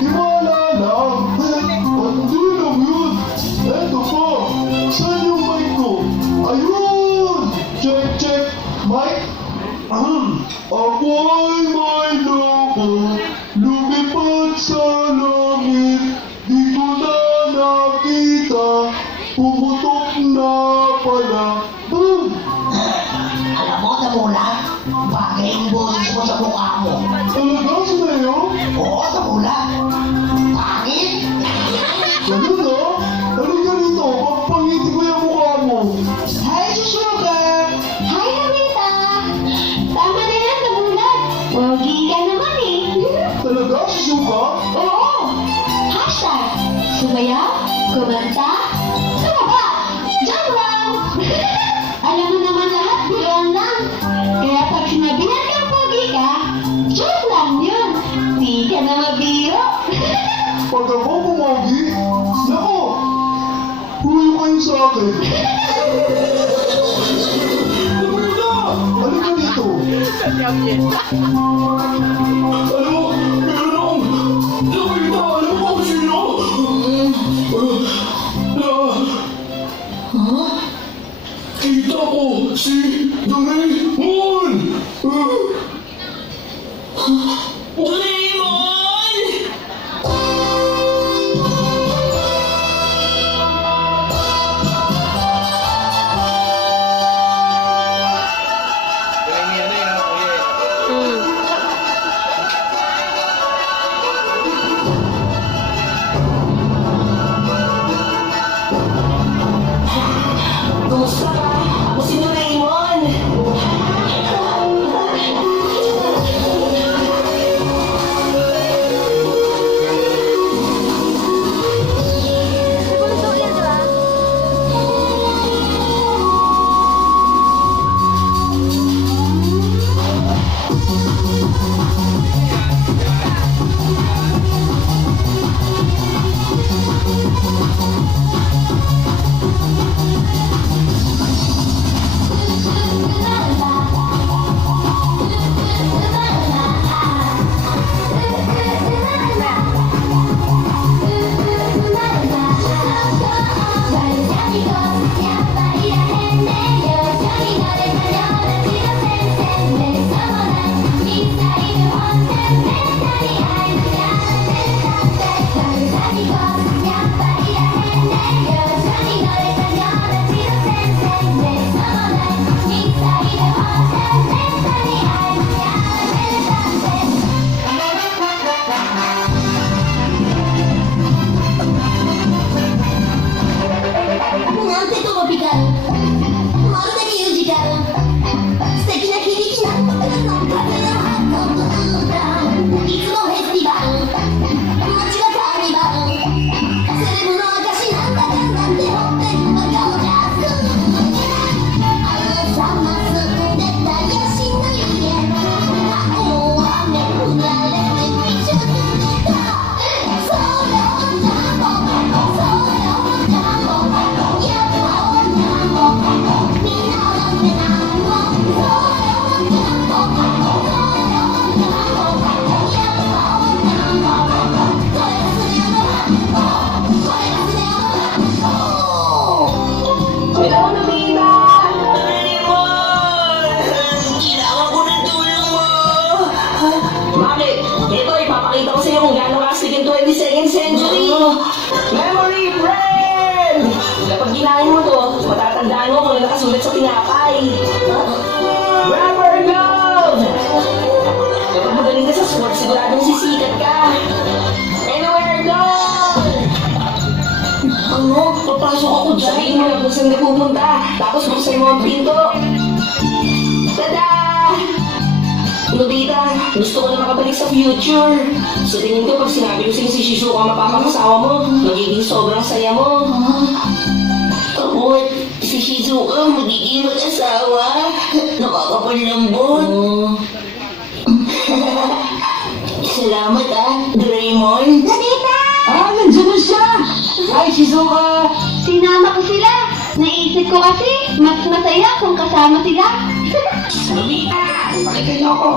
himala lang. Hindi lang yun. Eto pa, saan yung mic ko? Ayun! Check, check. Mic? Ako'y may loko, lumipad sa langit. Di ko na nakita, pumutok na pala. Boom! Alam mo, Tamula, bagay yung boses mo sa mukha mo. Talaga sa'yo? Oo, Tamula. Bakit? Ganun na? Halika rito, pagpangiti ko yung mukha mo. Hi, Sugar! Hi, Namita! Tama na yan, nabulat. Wagi ka naman eh. Talaga, susuka? Oo! Hashtag, sumayaw, kumanta, tumaba, joke lang! Alam mo naman lahat, biruan lang. Kaya pag sinabihan kang pogi ka, joke lang yun. Di ka na mabiro. Pag ako pumogi, naku, huyo kayo sa akin. Halika dito. Alam mo, meron akong nakita. Alam mo kung sino? Kita ko si Doraemon! Doraemon! Kumusta ka? Ako si Doraemon. Bakit? Ito, ipapakita ko sa iyo kung gaano kastig yung 22nd century. Memory friend! Kapag ginahin mo to, matatandaan mo kung ano nakasulat sa tinapay. Rubber glove! Kapag magaling ka sa sports, siguradong sisikat ka. Anywhere goal! Ano? Papasok ako dyan. Sabihin mo lang kung saan ka pupunta. Tapos buksan mo ang pinto. Tada! Nobita, gusto ko na makabalik sa future. Sa tingin ko, pag sinabi ko sa'yo si Shizuka ang mapapakasawa mo, magiging sobrang saya mo. Ako, si Shizuka magiging mag-asawa. Nakakapalambot. Salamat Doraemon. Nabita! Nandiyan na siya! Hi, Shizuka! Sinama ko sila. Naisip ko kasi, mas masaya kung kasama sila. Nobita, pakinggan niyo ako.